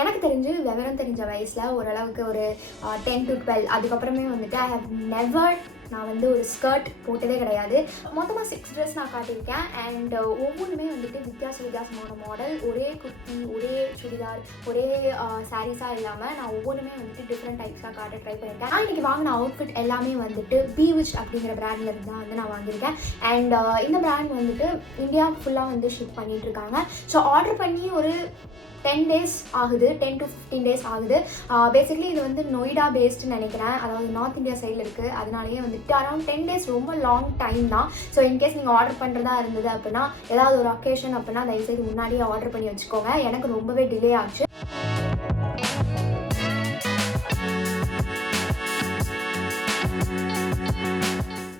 எனக்கு தெரிஞ்சு விவரம் தெரிஞ்ச வயசில் ஓரளவுக்கு ஒரு 10 to 12 அதுக்கப்புறமே வந்துட்டு ஐ ஹவ் நெவர் நான் வந்து ஒரு ஸ்கர்ட் போட்டதே கிடையாது. மொத்தமாக 6 ட்ரெஸ் நான் காட்டியிருக்கேன். அண்ட் ஒவ்வொன்றுமே வந்துட்டு வித்தியாசமான மாடல், ஒரே குர்த்தி, ஒரே சுடிதார், ஒரே சாரீஸாக இல்லாமல் நான் ஒவ்வொன்றுமே வந்துட்டு டிஃப்ரெண்ட் டைப்ஸாக காட்ட ட்ரை பண்ணியிருக்கேன். நான் இன்றைக்கி வாங்கின அவுட்ஃபிட் எல்லாமே வந்துட்டு Bwitched அப்படிங்கிற பிராண்டில் இருந்து தான் வந்து நான் வாங்கியிருக்கேன். அண்ட் இந்த பிராண்ட் வந்துட்டு இந்தியா ஃபுல்லாக வந்து ஷிப் பண்ணிகிட்ருக்காங்க. ஸோ ஆர்டர் பண்ணி ஒரு 10 days ஆகுது, 10 to 15 days ஆகுது. பேசிக்லி இது வந்து நொய்டா பேஸ்டுன்னு நினைக்கிறேன், அதாவது நார்த் இந்தியா சைடில் இருக்குது. அதனாலேயே வந்துட்டு அரௌண்ட் 10 days ரொம்ப லாங் டைம் தான். ஸோ இன்கேஸ் நீங்கள் ஆர்டர் பண்ணுறதா இருந்தது அப்படின்னா, ஏதாவது ஒரு அக்கேஷன் அப்படின்னா தயவுசெய்து முன்னாடியே ஆர்டர் பண்ணி வச்சுக்கோங்க. எனக்கு ரொம்பவே டிலே ஆச்சு.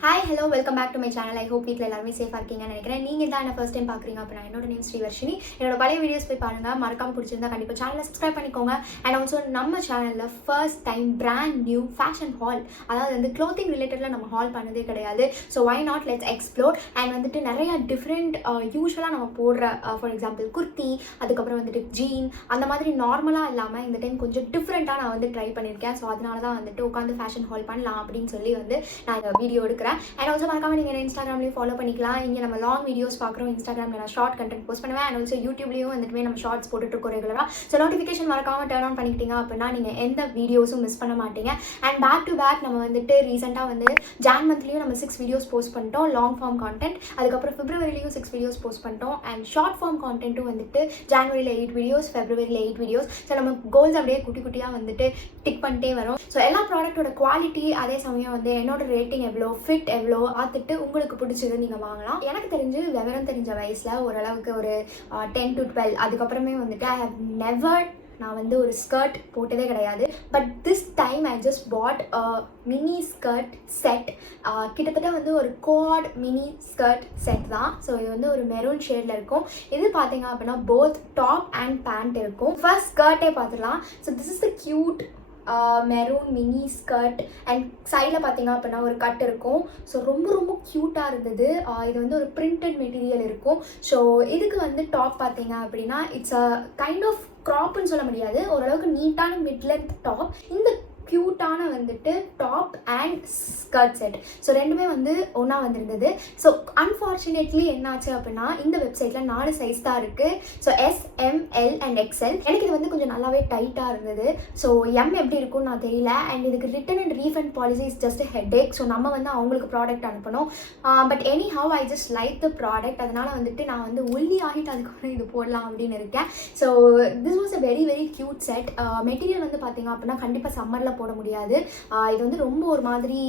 Hi, hello, welcome back to my channel. I hope வீட்டில் எல்லாருமே சேஃபாக இருக்கீங்கன்னு நினைக்கிறேன். நீங்கள் தான் என்ன ஃபர்ஸ்ட் டைம் பார்க்குறீங்க அப்படின்னா என்னோட நேம் ஸ்ரீவர்ஷினி. என்னோட பழைய வீடியோஸ் போய் பாருங்கள். மறக்காம பிடிச்சிருந்தா கண்டிப்பாக சேனலை சப்ஸ்கிரைப் பண்ணிக்கோங்க. அண்ட் ஆல்சோ நம்ம சேனலில் first time brand new fashion haul, அதாவது வந்து க்ளோத்திங் ரிலேட்டடில் நம்ம ஹால் பண்ணதே கிடையாது. So why not, let's explore. And வந்துட்டு நிறையா டிஃப்ரெண்ட் யூஸ்வலாக நம்ம போடுற ஃபார் எக்ஸாம்பிள் குர்த்தி, அதுக்கப்புறம் வந்துட்டு ஜீன், அந்த மாதிரி நார்மலாக இல்லாமல் இந்த டைம் கொஞ்சம் டிஃப்ரெண்ட்டாக நான் வந்து ட்ரை பண்ணியிருக்கேன். ஸோ அதனால தான் வந்துட்டு உட்காந்து ஃபேஷன் ஹால் பண்ணலாம் அப்படின்னு சொல்லி வந்து நான் இந்த வீடியோ எடுக்கிறேன். அண்ட் ஆல்சோ மறக்காம நீங்கள் இன்ஸ்டாகிராம்லேயும் ஃபாலோ பண்ணிக்கலாம். இங்கே நம்ம லாங் வீடியோஸ் பார்க்குறோம். இன்ஸ்டாகிராமில் நான் ஷார்ட் கண்டென்ட் போஸ்ட் பண்ணுவேன். அண்ட் ஆல்சோ யூடியூப்லேயும் வந்துட்டு நம்ம ஷார்ட்ஸ் போட்டுருக்கோம் ரெகுலராக. ஸோ நோட்டிஃபிகேஷன் மறக்காம டர்ன் ஆன் பண்ணிக்கிட்டீங்க அப்படின்னா நீங்கள் எந்த வீடியோஸும் மிஸ் பண்ண மாட்டீங்க. அண்ட் பேக் டு பேக் நம்ம வந்துட்டு ரீசெண்டாக வந்து ஜான் மந்த்லேயும் நம்ம 6 வீடியோஸ் போஸ்ட் பண்ணிட்டோம், லாங் ஃபார்ம் கான்டென்ட். அதுக்கப்புறம் பிப்ரவரிலையும் 6 வீடியோஸ் போஸ்ட் பண்ணிட்டோம். அண்ட் ஷார்ட் ஃபார்ம் கான்டென்ட்டும் வந்துட்டு ஜான்வரியில் 8 வீடியோஸ், ஃபெப்ரவரியில் 8 வீடியோஸ். ஸோ நம்ம கோல்ஸ் அப்படியே குட்டி குட்டியாக வந்துட்டு டிக் பண்ணிட்டே வரும். ஸோ எல்லா ப்ராடக்ட்டோட குவாலிட்டி, அதே சமயம் வந்து என்னோட ரேட்டிங் எவ்வளோ, ஃபிட் எவ்வளோ பார்த்துட்டு உங்களுக்கு பிடிச்சது நீங்கள் வாங்கலாம். எனக்கு தெரிஞ்சு விவரம் தெரிஞ்ச வயசில் ஓரளவுக்கு ஒரு 10 to 12 அதுக்கப்புறமே வந்துட்டு ஐ ஹவ் நெவர் நான் வந்து ஒரு ஸ்கர்ட் போட்டதே கிடையாது. But this time I just bought mini skirt set. கிட்டத்தட்ட வந்து ஒரு குவாட் மினி ஸ்கர்ட் செட் தான். ஸோ இது வந்து ஒரு மெரூன் ஷேடில் இருக்கும். இது பார்த்தீங்க அப்படின்னா போத் டாப் அண்ட் பேண்ட் இருக்கும். ஃபர்ஸ்ட் ஸ்கர்ட்டே பார்த்துடலாம். So this is the cute maroon mini skirt. And சைடில் பார்த்தீங்க அப்படின்னா ஒரு கட் இருக்கும். ஸோ ரொம்ப க்யூட்டாக இருந்தது. இது வந்து ஒரு பிரிண்டட் மெட்டீரியல் இருக்கும். ஸோ இதுக்கு வந்து டாப் பார்த்தீங்க அப்படின்னா இட்ஸ் அ கைண்ட் ஆஃப் க்ராப்னு சொல்ல முடியாது, ஓரளவுக்கு நீட்டான மிட் லென்த் டாப். இந்த க்யூட்டான வந்துட்டு top and skirt set, so ரெண்டுமே வந்து ஒன்றா வந்திருந்தது. ஸோ அன்ஃபார்ச்சுனேட்லி என்னாச்சு அப்படின்னா இந்த வெப்சைட்டில் 4 சைஸ் தான் இருக்குது. So S, M, L and XL. எனக்கு இது வந்து கொஞ்சம் நல்லாவே டைட்டாக இருந்தது. ஸோ M எப்படி இருக்கும்னு நான் தெரியல. அண்ட் இதுக்கு return and refund policy is just headache. So நம்ம வந்து அவங்களுக்கு ப்ராடக்ட் அனுப்பணும். But anyhow I just like the product. அதனால் வந்துட்டு நான் வந்து ஒல்லி ஆகிட்டு அதுக்கப்புறம் இது போடலாம் அப்படின்னு இருக்கேன். So this was a very cute set. Material வந்து பார்த்தீங்க அப்படின்னா கண்டிப்பாக சம்மரில் போட முடியாது. இது வந்து ரொம்ப ஒரு மாதிரி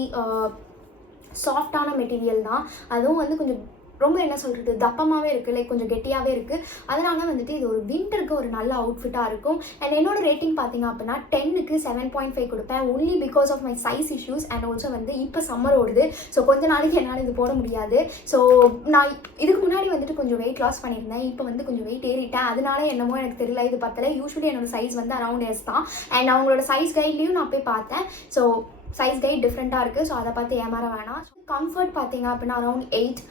சாஃப்டான மெட்டீரியல் தான். அதுவும் வந்து கொஞ்சம் ரொம்ப என்ன சொல்கிறது, தப்பமாகவே இருக்குது, லைக் கொஞ்சம் கெட்டியாகவே இருக்குது. அதனால வந்துட்டு இது ஒரு விண்டருக்கு ஒரு நல்ல அவுட்ஃபிட்டாக இருக்கும். அண்ட் என்னோட ரேட்டிங் பார்த்தீங்க அப்படின்னா 10க்கு 7.5 கொடுப்பேன். Only because of my size issues. And also வந்து இப்போ சம்மர் ஓடுது. ஸோ கொஞ்ச நாளைக்கு என்னால் இது போட முடியாது. ஸோ நான் இதுக்கு முன்னாடி வந்துட்டு கொஞ்சம் வெயிட் லாஸ் பண்ணியிருந்தேன். இப்போ வந்து கொஞ்சம் வெயிட் ஏறிட்டேன். அதனால என்னமோ எனக்கு தெரியல, இது பத்தலை. யூஸ்வலி என்னோட சைஸ் வந்து அரௌண்ட் S தான். அண்ட் அவங்களோட சைஸ் கைட்லேயும் நான் போய் பார்த்தேன். ஸோ சைஸ் கைட் டிஃப்ரெண்ட்டாக இருக்குது. ஸோ அதை பார்த்து ஏமாற வேணாம். கம்ஃபர்ட் பார்த்தீங்க அப்படின்னா அரௌண்ட் 8,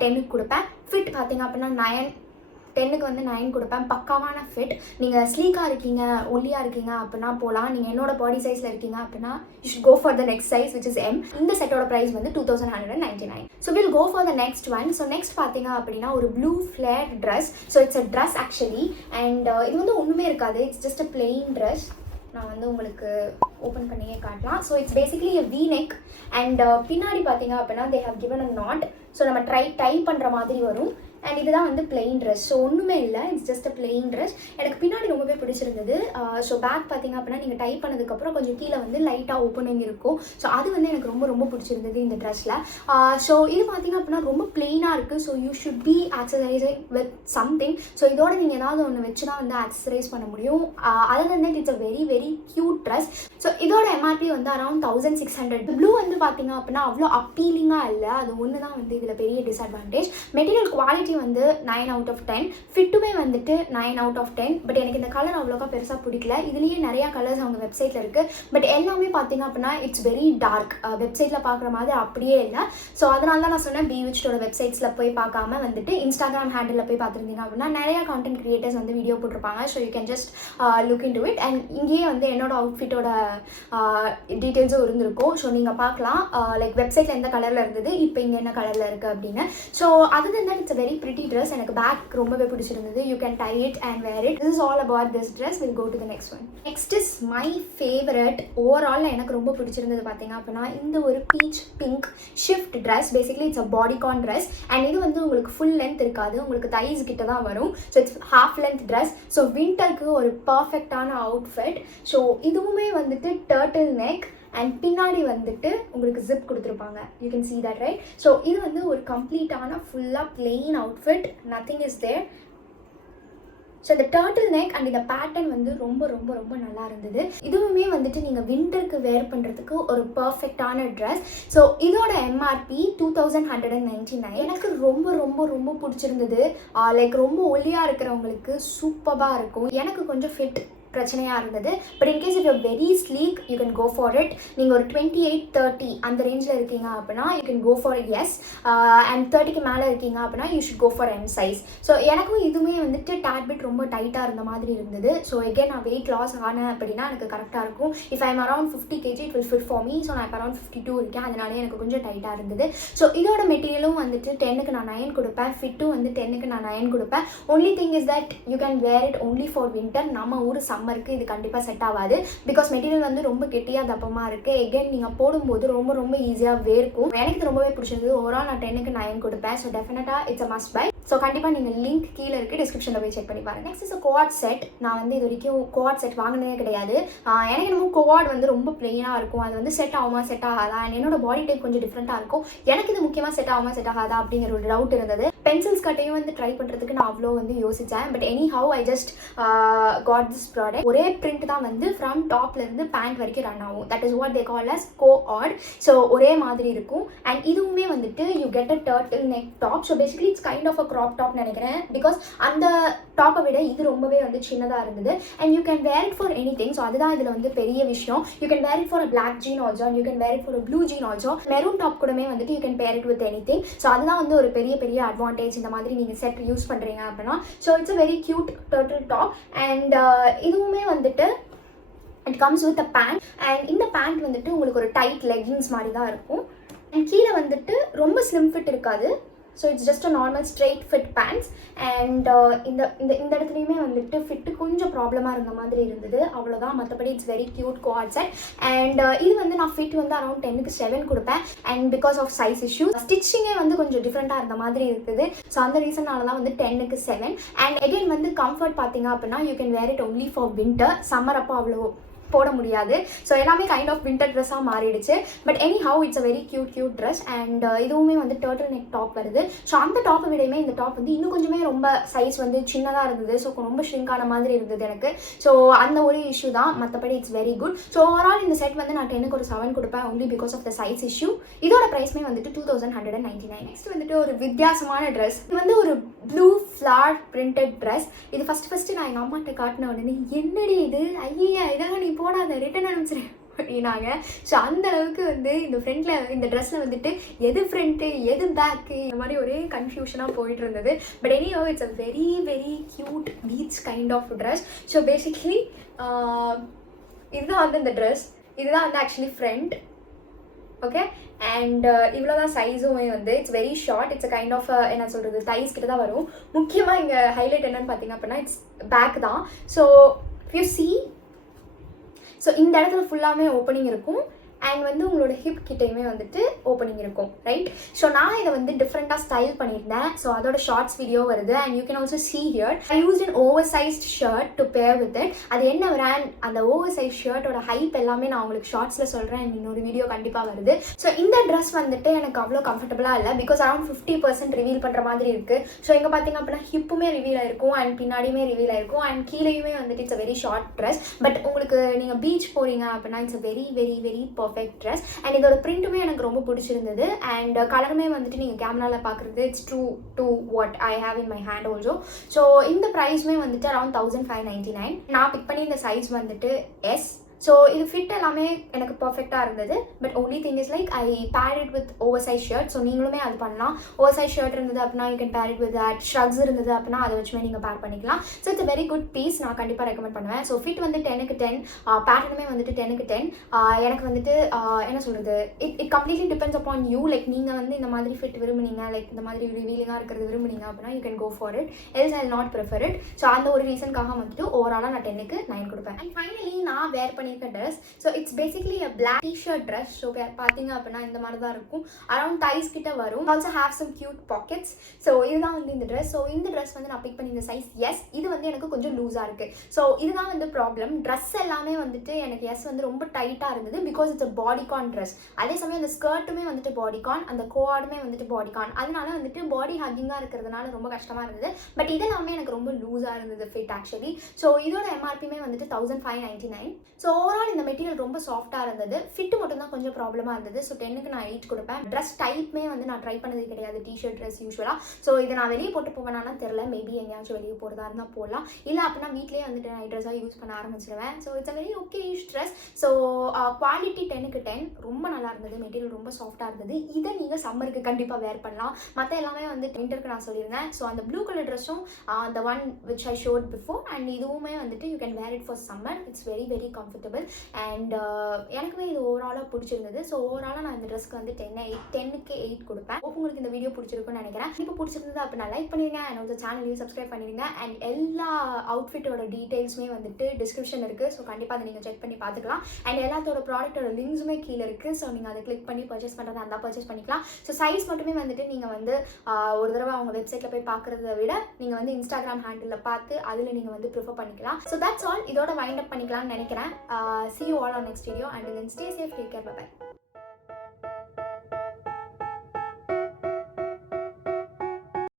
10க்கு கொடுப்பேன். ஃபிட் பார்த்தீங்க அப்படின்னா 9, 10க்கு வந்து 9 கொடுப்பேன். பக்காவான ஃபிட். நீங்கள் ஸ்லீக்காக இருக்கீங்க, ஒல்லியாக இருக்கீங்க அப்படின்னா போகலாம். நீங்கள் என்னோட பாடி சைஸில் இருக்கீங்க அப்படின்னா you should go for the next size which is M. இந்த செட்டோட ப்ரைஸ் வந்து 2199. So will go for the next one. So next பார்த்தீங்க அப்படின்னா ஒரு blue flare dress. So it's a dress actually. And இது வந்து ஒன்றுமே இருக்காது, it's just a plain dress. நான் வந்து உங்களுக்கு ஓப்பன் பண்ணியே காட்டலாம். So it's basically a V neck. And பின்னாடி பார்த்தீங்க அப்படின்னா they have given a not. So நம்ம டை பண்ணுற மாதிரி வரும். அண்ட் இதுதான் வந்து பிளெயின் ட்ரெஸ். ஸோ ஒன்றுமே இல்லை, it's just a plain dress. எனக்கு பின்னாடி ரொம்பவே பிடிச்சிருந்தது. ஸோ பேக் பார்த்தீங்க அப்படின்னா நீங்கள் டைப் பண்ணதுக்கப்புறம் கொஞ்சம் கீழே வந்து லைட்டாக ஓப்பனிங் இருக்கும். ஸோ அது வந்து எனக்கு ரொம்ப பிடிச்சிருந்தது இந்த ட்ரெஸ்ஸில். ஸோ இது பார்த்தீங்க அப்படின்னா ரொம்ப பிளெயினாக இருக்குது. So you should be accessorising with something. So இதோட நீங்கள் ஏதாவது ஒன்று வச்சு தான் வந்து ஆக்சசரைஸ் பண்ண முடியும். Other then that it's a very cute dress. So இதோட MRP வந்து அரௌண்ட் 1600. ப்ளூ வந்து பார்த்தீங்க அப்படின்னா அவ்வளோ அப்பீலிங்காக இல்லை. அது ஒன்று தான் வந்து இதில் பெரிய டிஸ்அட்வான்டேஜ். மெட்டீரியல் குவாலிட்டி வந்து 9 out of 10. ஃபிட்டுமே வந்துட்டு 9 out of 10. பட் எனக்கு இந்த கலர் அவ்வளோக்கா பெருசாக பிடிக்கல. இதுலேயே நிறையா கலர்ஸ் அவங்க வெப்சைட்டில் இருக்குது. பட் எல்லாமே பார்த்தீங்க அப்படின்னா இட்ஸ் வெரி டார்க். வெப்சைட்டில் பார்க்குற மாதிரி அப்படியே இல்லை. ஸோ அதனால தான் நான் சொன்னேன் Bwitched வெப்சைட்ஸில் போய் பார்க்காம வந்துட்டு இன்ஸ்டாகிராம் ஹேண்டில் போய் பார்த்துருந்தீங்க அப்படின்னா நிறையா கான்டென்ட் கிரியேட்டர்ஸ் வந்து வீடியோ போட்டிருப்பாங்க. So you can just look in to it. And இங்கேயே வந்து என்னோட அவுட்ஃபிட்டோட டீட்டெயில்ஸும் இருந்திருக்கும். ஸோ நீங்கள் பார்க்கலாம் லைக் வெப்சைட்டில் எந்த கலரில் இருந்தது, இப்போ இங்கே என்ன கலரில் இருக்குது அப்படின்னு. So other then that it's a very pretty dress. எனக்கு பேக் ரொம்பவே பிடிச்சிருந்தது. You can tie it and wear it. This is all about this dress. Will go to the next one. Next is my favourite. Overall எனக்கு ரொம்ப பிடிச்சிருந்தது பார்த்தீங்க அப்படின்னா இந்த ஒரு peach pink shift dress. Basically it's a bodycon dress. And இது வந்து உங்களுக்கு ஃபுல் லென்த் இருக்காது, உங்களுக்கு தைஸ் கிட்ட தான் வரும். So it's half length dress. So வின்டருக்கு ஒரு பர்ஃபெக்டான அவுட்ஃபிட். ஸோ இதுவுமே வந்துட்டு டர்ட்டில் நெக் அண்ட் பின்னாடி வந்துட்டு உங்களுக்கு ஜிப் கொடுத்துருப்பாங்க. You can see that, right? So இது வந்து ஒரு கம்ப்ளீட்டான ஃபுல்லாக plain outfit. Nothing is there. So இந்த டர்ட்டில் நெக் அண்ட் இந்த பேட்டர்ன் வந்து ரொம்ப ரொம்ப ரொம்ப நல்லா இருந்தது. இதுவுமே வந்துட்டு நீங்கள் விண்டருக்கு வேர் பண்ணுறதுக்கு ஒரு பர்ஃபெக்டான ட்ரெஸ். ஸோ இதோட எம்ஆர்பி 2199. எனக்கு ரொம்ப ரொம்ப ரொம்ப பிடிச்சிருந்தது. லைக் ரொம்ப ஒல்லியாக இருக்கிறவங்களுக்கு சூப்பராக இருக்கும். எனக்கு கொஞ்சம் ஃபிட் பிரச்சனையாக இருந்தது. But in case if you're very sleek you can go for it. நீங்கள் ஒரு 28-30 அந்த ரேஞ்சில் இருக்கீங்க அப்படின்னா you can go for S. And 30க்கு மேலே இருக்கீங்க அப்படின்னா you should go for M size. So எனக்கும் இதுவுமே வந்துட்டு டேட்பிட் ரொம்ப டைட்டாக இருந்த மாதிரி இருந்தது. ஸோ எகேன் நான் வெயிட் லாஸ் ஆனேன் அப்படின்னா எனக்கு கரெக்டாக இருக்கும். If I'm around 50 kg it will fit for me. So நான் இப்போ அரௌண்ட் 52 இருக்கேன். அதனாலே எனக்கு கொஞ்சம் டைட்டாக இருந்தது. ஸோ இதோட மெட்டீரியலும் வந்துட்டு 10க்கு நான் 9 கொடுப்பேன். ஃபிட்டும் வந்து 10க்கு நான் 9 கொடுப்பேன். Only thing is that you can wear it only for winter. நம்ம ஊர் சம்மருக்கு இது கண்டிப்பாக செட் ஆகாது. பிகாஸ் மெட்டீரியல் வந்து ரொம்ப கெட்டியாக தப்பமாக இருக்குது. எகெயின் நீங்கள் போடும்போது ரொம்ப ரொம்ப ஈஸியாக வேர்க்கும். எனக்கு இது ரொம்பவே பிடிச்சிருந்தது. ஓவரால் நான் 10க்கு 9 கொடுப்பேன். ஸோ டெஃபினட்டாக it's a must by. So கண்டிப்பாக நீங்கள் லிங்க் கீழே இருக்குது, டிஸ்கிரிப்ஷனில் போய் செக் பண்ணி பாருங்கள். Next is co-ord set. நான் வந்து இது வரைக்கும் கோஆட் செட் வாங்கினதே கிடையாது. எனக்கு என்னமோ கோஆட் வந்து ரொம்ப பிளெயினாக இருக்கும். அது வந்து செட் ஆகுமா செட் ஆகாதா, அண்ட் என்னோட பாடி டைப் கொஞ்சம் டிஃப்ரெண்ட்டாக இருக்கும். எனக்கு இது முக்கியமாக செட் ஆகுமா செட் ஆகாதா அப்படிங்கிற ஒரு டவுட் இருந்தது. பென்சில்ஸ் கட்டையும் வந்து ட்ரை பண்ணுறதுக்கு நான் அவ்வளோ வந்து யோசித்தேன். But anyhow I just got this product. ஒரே பிரிண்ட் தான் வந்து ஃப்ரம் டாப்லேருந்து பேண்ட் வரைக்கும் ரன் ஆகும். That is what they call as co-ord. So ஒரே மாதிரி இருக்கும். அண்ட் இதுவுமே வந்துட்டு you get a turtle neck top. So basically it's kind of a crop top நினைக்கிறேன். பிகாஸ் அந்த டாப்பை விட இது ரொம்பவே வந்து சின்னதாக இருந்தது. And you can wear it for anything. So அதுதான் இதில் வந்து பெரிய விஷயம். You can wear it for a black jean also, and you can wear it for a blue jean also. Maroon top கூடமே வந்துட்டு you can pair it with anything. So அதுதான் வந்து ஒரு பெரிய பெரிய அட்வான்டேஜ் இந்த மாதிரி நீங்கள் செட் யூஸ் பண்ணுறீங்க அப்படின்னா. So it's a very cute turtle top. And இதுவுமே வந்துட்டு it comes with a pant. And இந்த பேண்ட் வந்துட்டு உங்களுக்கு ஒரு டைட் லெகின்ஸ் மாதிரி தான் இருக்கும். அண்ட் கீழே வந்துட்டு ரொம்ப ஸ்லிம் ஃபிட் இருக்காது. So it's just a normal straight fit pants. And இந்த இடத்துலையுமே வந்துட்டு ஃபிட்டு கொஞ்சம் ப்ராப்ளமாக இருந்த மாதிரி இருந்தது. அவ்வளோதான். மற்றபடி it's very cute coord set. And இது வந்து நான் ஃபிட் வந்து அரௌண்ட் 10க்கு 7 கொடுப்பேன். And because of size issues ஸ்டிச்சிங்கே வந்து கொஞ்சம் டிஃப்ரெண்ட்டாக இருந்த மாதிரி இருக்குது. ஸோ அந்த ரீசனால தான் வந்து 10க்கு 7. அண்ட் எகெயின் வந்து கம்ஃபர்ட் பார்த்தீங்க அப்படின்னா you can wear it only for winter. Summer அப்போ அவ்வளோ போட முடியாது. ஸோ எல்லாமே கைண்ட் ஆஃப் வின்டர் ட்ரெஸ்ஸாக மாறிடுச்சு. But anyhow it's a very cute dress. And இதுவுமே வந்து டர்ட்டில் நெக் டாப் வருது. ஸோ அந்த டாப்பை விடையுமே இந்த டாப் வந்து இன்னும் கொஞ்சமே ரொம்ப சைஸ் வந்து சின்னதாக இருந்தது. ஸோ ரொம்ப ஷ்ரிங்கான மாதிரி இருந்தது எனக்கு. ஸோ அந்த ஒரு இஷ்யூ தான். மற்றபடி it's very good. So overall இந்த செட் வந்து நான் 10க்கு ஒரு 7 கொடுப்பேன். Only because of the size issue. இதோட ப்ரைஸ்மே வந்துட்டு 2199. நெக்ஸ்ட் வந்துட்டு ஒரு வித்தியாசமான ட்ரெஸ். இது வந்து ஒரு ப்ளூ ஃப்ளார் பிரிண்டட் ட்ரெஸ். இது ஃபஸ்ட்டு நான் எங்கள் அம்மாட்ட காட்டின உடனே என்னடி இது, ஐயா இதெல்லாம் நீ போடாத, ரிட்டன் அனுப்பிச்சிரு அப்படின்னாங்க. ஸோ அந்த அளவுக்கு வந்து இந்த ஃப்ரண்ட்டில் இந்த ட்ரெஸ்ஸில் வந்துட்டு எது ஃப்ரண்ட்டு எது பேக்கு இந்த மாதிரி ஒரே கன்ஃபியூஷனாக போயிட்டு இருந்தது. But anyhow it's a very very cute beach kind of dress. So basically இதுதான் வந்து இந்த ட்ரெஸ். இதுதான் வந்து ஆக்சுவலி ஃப்ரண்ட். ஓகே. அண்ட் இவ்வளோ தான் சைஸுமே வந்து it's very short. It's a kind of என்ன சொல்கிறது, தைஸ் கிட்ட தான் வரும். முக்கியமாக இங்கே ஹைலைட் என்னன்னு பார்த்தீங்க அப்படின்னா இட்ஸ் பேக் தான். ஸோ யூ சி, ஸோ இந்த இடத்துல ஃபுல்லாமே ஓப்பனிங் இருக்கும். அண்ட் வந்து உங்களோட ஹிப் கிட்டையுமே வந்துட்டு ஓப்பனிங் இருக்கும், ரைட்? ஸோ நான் இதை வந்து டிஃப்ரெண்ட்டாக ஸ்டைல் பண்ணியிருந்தேன். ஸோ அதோட ஷார்ட்ஸ் வீடியோ வருது. And you can also see here I used an oversized shirt to pair with it. அது என்ன பிராண்ட், அந்த ஓவர் சைஸ் ஷர்ட்டோட ஹைப் எல்லாமே நான் உங்களுக்கு ஷார்ட்ஸில் சொல்கிறேன். அண்ட் இன்னொரு வீடியோ கண்டிப்பாக வருது. ஸோ இந்த ட்ரெஸ் வந்துட்டு எனக்கு அவ்வளோ கம்ஃபர்டபுளாக இல்லை. பிகாஸ் அரௌண்ட் 50% ரிவீல் பண்ணுற மாதிரி இருக்குது. ஸோ இங்கே பார்த்தீங்க அப்படின்னா ஹிப்புமே ரிவீல் ஆயிருக்கும் அண்ட் பின்னாடியுமே ரிவீல் ஆயிருக்கும். அண்ட் கீழேயுமே வந்துட்டு it's a very short dress. But உங்களுக்கு நீங்கள் பீச் போகிறீங்க அப்படின்னா it's a very very very perfect type dress. And இதோட பிரிண்ட்டுமே எனக்கு ரொம்ப பிடிச்சிருந்தது. அண்ட் கலருமே வந்துட்டு நீங்கள் கேமராவில் பார்க்குறது it's true to what I have in my hand also. So இந்த ப்ரைஸுமே வந்துட்டு அரௌண்ட் 1599. நான் பிக் பண்ணி இந்த சைஸ் வந்துட்டு எஸ். ஸோ இது ஃபிட் எல்லாமே எனக்கு பர்ஃபெக்டாக இருந்தது. But only thing is like I pair it with over size shirt. So நீங்களுமே அது பண்ணலாம். ஓவர் சைஸ் ஷர்ட் இருந்தது அப்படின்னா you can pair it with that. Shrugs இருந்தது அப்படின்னா அதை வச்சுமே நீங்கள் பேர் பண்ணிக்கலாம். So it's very good piece. நான் கண்டிப்பாக ரெக்கமெண்ட் பண்ணுவேன். ஸோ ஃபிட் வந்து 10க்கு 10, பேட்டர்னுமே வந்துட்டு 10க்கு 10. எனக்கு வந்துட்டு என்ன சொல்கிறது, it completely depends upon you. Like நீங்கள் வந்து இந்த மாதிரி ஃபிட் விரும்புனீங்க, லைக் இந்த மாதிரி ரிவீலிங்காக இருக்கிறது விரும்புனீங்க அப்படின்னா you can go for it. Else I not prefer it. So அந்த ஒரு ரீசனுக்காக வந்துட்டு ஓவராலாக நான் 10க்கு 9 கொடுப்பேன். அண்ட் ஃபைனலி நான் வேர் பண்ணியிருக்க dress. So it's basically a black t-shirt dress. So பார்த்தீங்க அப்படின்னா இந்த மாதிரி தான் இருக்கும். அரௌண்ட் டைஸ் கிட்ட வரும். Also have some cute pockets. So இதுதான் வந்து இந்த ட்ரெஸ். ஸோ இந்த ட்ரெஸ் வந்து நான் பிக் பண்ணி இந்த சைஸ் எஸ். இது வந்து எனக்கு கொஞ்சம் லூஸாக இருக்குது. ஸோ இதுதான் வந்து ப்ராப்ளம். ட்ரெஸ் எல்லாமே வந்துட்டு எனக்கு எஸ் வந்து ரொம்ப டைட்டாக இருந்தது. Because it's a bodycon dress. அதே சமயம் அந்த ஸ்கர்ட்டுமே வந்துட்டு பாடிகான், அந்த கோஆர்டுமே வந்துட்டு பாடிகான். அதனால வந்துட்டு பாடி ஹக்கிங்காக இருக்கிறதுனால ரொம்ப கஷ்டமாக இருந்தது. பட் இதெல்லாமே எனக்கு ரொம்ப லூஸாக இருந்தது ஃபிட் ஆக்சுவலி. ஸோ இதோட எம்ஆர்பியுமே வந்துட்டு 1599. ஸோ ஓவரால் இந்த மெட்டீரியல் ரொம்ப சாஃப்டாக இருந்தது. ஃபிட்டு மட்டும் தான் கொஞ்சம் ப்ராப்ளமாக இருந்தது. ஸோ 10க்கு நான் 8 கொடுப்பேன். ட்ரெஸ் டைப்புமே வந்து நான் ட்ரை பண்ணது கிடையாது டிஷர்ட் ட்ரெஸ் யூஸ்வலாக. ஸோ இதை நான் வெளியே போட்டு போவேனானா தெரில. மேபி எங்கேயாச்சும் வெளியே போகிறதா இருந்தால் போடலாம். இல்லை அப்படின்னா வீட்லேயே வந்துட்டு நைட் ட்ரெஸ்ஸாக யூஸ் பண்ண ஆரம்பிச்சிடுவேன். So it's a very okay dress. So quality 10க்கு 10 ரொம்ப நல்லா இருந்தது. மெட்டீரியல் ரொம்ப சாஃப்டாக இருந்தது. இதை நீங்கள் சம்மருக்கு கண்டிப்பாக வேர் பண்ணலாம். மற்ற எல்லாமே வந்து விண்டருக்கு நான் சொல்லியிருந்தேன். ஸோ அந்த ப்ளூ கலர் ட்ரெஸ்ஸும் the one which I showed before, and இதுவுமே வந்துட்டு you can wear it for summer. It's very very comfortable. And எனக்குமே இது ஓவராலாக பிடிச்சிருந்தது. ஸோ ஓவராலாக நான் இந்த ட்ரெஸ்க்கு வந்து 10க்கு 8 கொடுப்பேன். உங்களுக்கு இந்த வீடியோ பிடிச்சிருக்குன்னு நினைக்கிறேன். இப்போ பிடிச்சிருந்தது அப்படின்னா லைக் பண்ணிடுங்க. அண்ட் வந்து சேனலையும் சப்ஸ்கிரைப் பண்ணிடுங்க. அண்ட் எல்லா அவுட்ஃபிட்டோட டீட்டெயில்ஸுமே வந்துட்டு டிஸ்கிரிப்ஷன் இருக்குது. ஸோ கண்டிப்பாக அதை நீங்கள் செக் பண்ணி பார்த்துக்கலாம். அண்ட் எல்லாத்தோட ப்ராடக்ட்டோட லிங்க்ஸுமே கீழே இருக்குது. ஸோ நீங்கள் அதை கிளிக் பண்ணி பர்ச்சேஸ் பண்ணுறதா இருந்தால் பர்ச்சேஸ் பண்ணிக்கலாம். ஸோ சைஸ் மட்டுமே வந்துட்டு நீங்கள் வந்து ஒரு தடவை அவங்க வெப்சைட்டில் போய் பார்க்குறத விட நீங்கள் வந்து இன்ஸ்டாகிராம் ஹேண்டில் பார்த்து அதில் நீங்கள் வந்து ப்ரிஃபர் பண்ணிக்கலாம். So that's all. இதோட வைண்ட் அப் பண்ணிக்கலாம்னு நினைக்கிறேன். See you all on next video. Until then, stay safe, take care, bye bye.